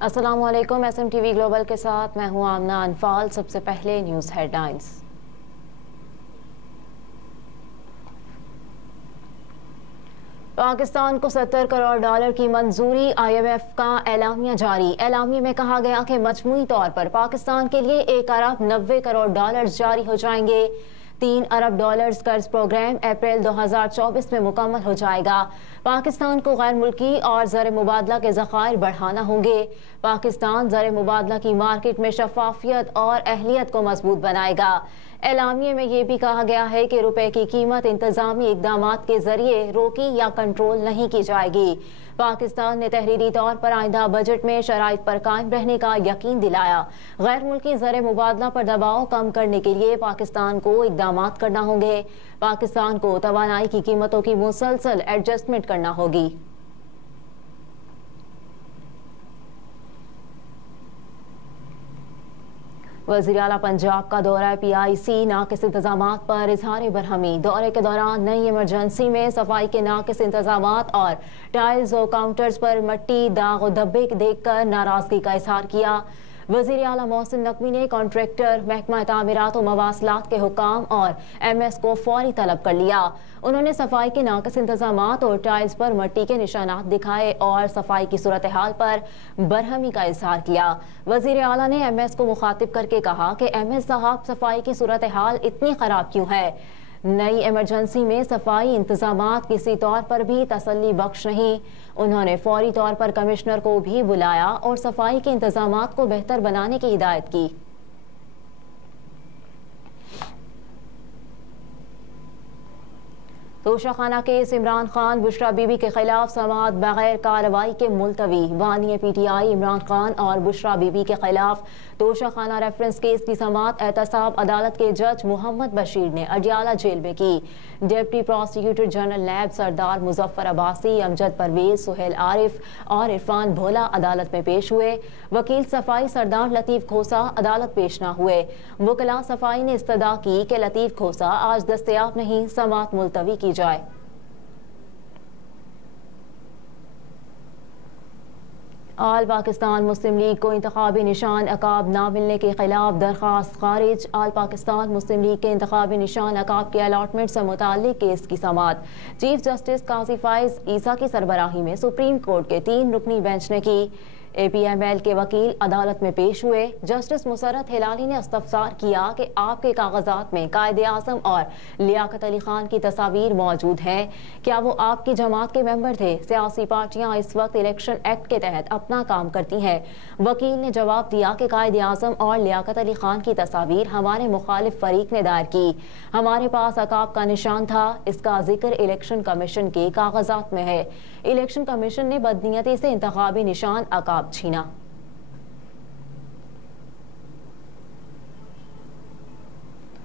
السلام علیکم، SMTV global کے ساتھ میں ہوں آمنہ انفال۔ سب سے پہلے نیوز ہیڈ لائنز۔ پاکستان کو $70 کروڑ کی منظوری، IMF کا اعلامیہ جاری۔ اعلامیے میں کہا گیا کہ مجموعی طور پر پاکستان کے لیے $1 ارب 90 کروڑ جاری ہو جائیں گے۔ $3 ارب قرض پروگرام اپریل 2024 میں مکمل ہو جائے گا۔ پاکستان کو غیر ملکی اور زر مبادلہ کے ذخائر بڑھانا ہوں گے۔ پاکستان زر مبادلہ کی مارکیٹ میں شفافیت اور اہلیت کو مضبوط بنائے گا۔ اعلامیے میں یہ بھی کہا گیا ہے کہ روپے کی قیمت انتظامی اقدامات کے ذریعے روکی یا کنٹرول نہیں کی جائے گی۔ پاکستان نے تحریری طور پر آئندہ بجٹ میں شرائط پر قائم رہنے کا یقین دلایا۔ غیر ملکی زر مبادلہ پر دباؤ کم کرنے کے لیے پاکستان کو اقدامات کرنا ہوں گے۔ پاکستان کو توانائی کی قیمتوں کی مسلسل ایڈجسٹمنٹ کرنا ہوگی۔ وزیر اعلیٰ پنجاب کا دورہ PIC، ناقص انتظامات پر اظہار برہمی۔ دورے کے دوران نئی ایمرجنسی میں صفائی کے ناقص انتظامات اور ٹائلز و کاؤنٹرز پر مٹی، داغ و دھبے دیکھ کر ناراضگی کا اظہار کیا۔ وزیر اعلیٰ محسن نقوی نے کانٹریکٹر، محکمہ تعمیرات و مواصلات کے حکام اور MS کو فوری طلب کر لیا۔ انہوں نے صفائی کے ناقص انتظامات اور ٹائلز پر مٹی کے نشانات دکھائے اور صفائی کی صورتحال پر برہمی کا اظہار کیا۔ وزیر اعلیٰ نے MS کو مخاطب کر کے کہا کہ MS صاحب، صفائی کی صورتحال اتنی خراب کیوں ہے؟ نئی ایمرجنسی میں صفائی انتظامات کسی طور پر بھی تسلی بخش نہیں۔ انہوں نے فوری طور پر کمشنر کو بھی بلایا اور صفائی کے انتظامات کو بہتر بنانے کی ہدایت کی۔ توشہ خانہ کیس، عمران خان بشریٰ بی بی کے خلاف سماعت بغیر کارروائی کے ملتوی۔ بانی PTI عمران خان اور بشریٰ بی بی کے خلاف توشہ خانہ ریفرنس کیس کی سماعت احتساب عدالت کے جج محمد بشیر نے اڈیالہ جیل میں کی۔ ڈپٹی پروسیکیوٹر جنرل نیب سردار مظفر عباسی، امجد پرویز، سہیل عارف اور عرفان بھولا عدالت میں پیش ہوئے۔ وکیل صفائی سردار لطیف کھوسا عدالت پیش نہ ہوئے۔ وکلاء صفائی نے استدعا کی کہ لطیف کھوسا آج دستیاب نہیں، سماعت ملتوی کی جائے۔ آل پاکستان مسلم لیگ کو انتخابی نشان عقاب نہ ملنے کے خلاف درخواست خارج۔ آل پاکستان مسلم لیگ کے انتخابی نشان عقاب کے الاٹمنٹ سے متعلق کیس کی سماعت چیف جسٹس قاضی فائز عیسیٰ کی سربراہی میں سپریم کورٹ کے 3 رکنی بینچ نے کی۔ APML کے وکیل عدالت میں پیش ہوئے۔ جسٹس مسرت ہلالی نے استفسار کیا کہ آپ کے کاغذات میں قائد اعظم اور لیاقت علی خان کی تصاویر موجود ہیں، کیا وہ آپ کی جماعت کے ممبر تھے؟ سیاسی پارٹیاں اس وقت الیکشن ایکٹ کے تحت اپنا کام کرتی ہیں۔ وکیل نے جواب دیا کہ قائد اعظم اور لیاقت علی خان کی تصاویر ہمارے مخالف فریق نے دائر کی۔ ہمارے پاس عقاب کا نشان تھا، اس کا ذکر الیکشن کمیشن کے کاغذات میں ہے۔ الیکشن کمیشن نے بدنیتی سے انتخابی نشان عقاب چھینا۔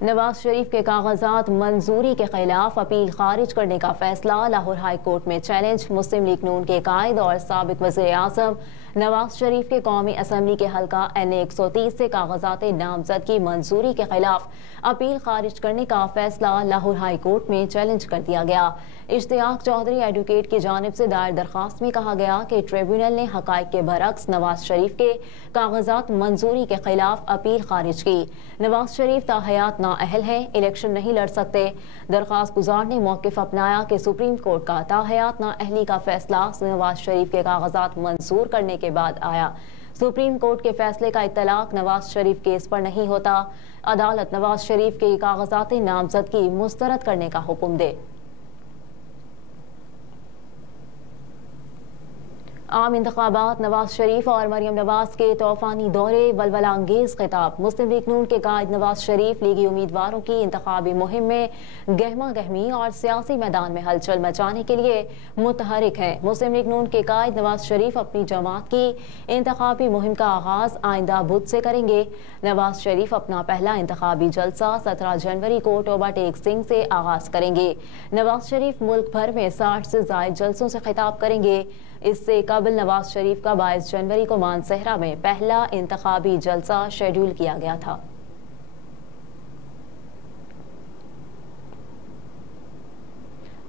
نواز شریف کے کاغذات منظوری کے خلاف اپیل خارج کرنے کا فیصلہ لاہور ہائی کورٹ میں چیلنج۔ مسلم لیگ نون کے قائد اور سابق وزیر اعظم نواز شریف کے قومی اسمبلی کے حلقہ NA 130 سے کاغذات نامزدگی منظوری کے خلاف اپیل خارج کرنے کا فیصلہ لاہور ہائی کورٹ میں چیلنج کر دیا گیا۔ اشتیاق چودھری ایڈوکیٹ کی جانب سے دائر درخواست میں کہا گیا کہ ٹریبیونل نے حقائق کے برعکس نواز شریف کے کاغذات منظوری کے خلاف اپیل خارج کی۔ نواز شریف تاحیات نااہل ہیں، الیکشن نہیں لڑ سکتے۔ درخواست گزار نے موقف اپنایا کہ سپریم کورٹ کا تاحیات نااہلی کا فیصلہ نواز شریف کے کاغذات منظور کرنے کے بعد آیا۔ سپریم کورٹ کے فیصلے کا اطلاق نواز شریف کیس پر نہیں ہوتا۔ عدالت نواز شریف کے کاغذات نامزدگی مسترد کرنے کا حکم دے۔ عام انتخابات، نواز شریف اور مریم نواز کے طوفانی دورے، ولولہ انگیز خطاب۔ مسلم لیگ نون کے قائد نواز شریف لیگی امیدواروں کی انتخابی مہم میں گہما گہمی اور سیاسی میدان میں ہلچل مچانے کے لیے متحرک ہیں۔ مسلم لیگ نون کے قائد نواز شریف اپنی جماعت کی انتخابی مہم کا آغاز آئندہ بدھ سے کریں گے۔ نواز شریف اپنا پہلا انتخابی جلسہ 17 جنوری کو ٹوبہ ٹیک سنگھ سے آغاز کریں گے۔ نواز شریف ملک بھر میں 60 سے زائد جلسوں سے خطاب کریں گے۔ اس سے قبل نواز شریف کا 22 جنوری کو مانسہرہ میں پہلا انتخابی جلسہ شیڈول کیا گیا تھا۔